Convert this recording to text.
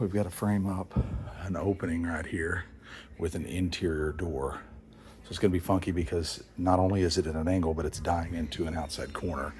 we've got to frame up an opening right here with an interior door. So it's going to be funky because not only is it at an angle, but it's dying into an outside corner.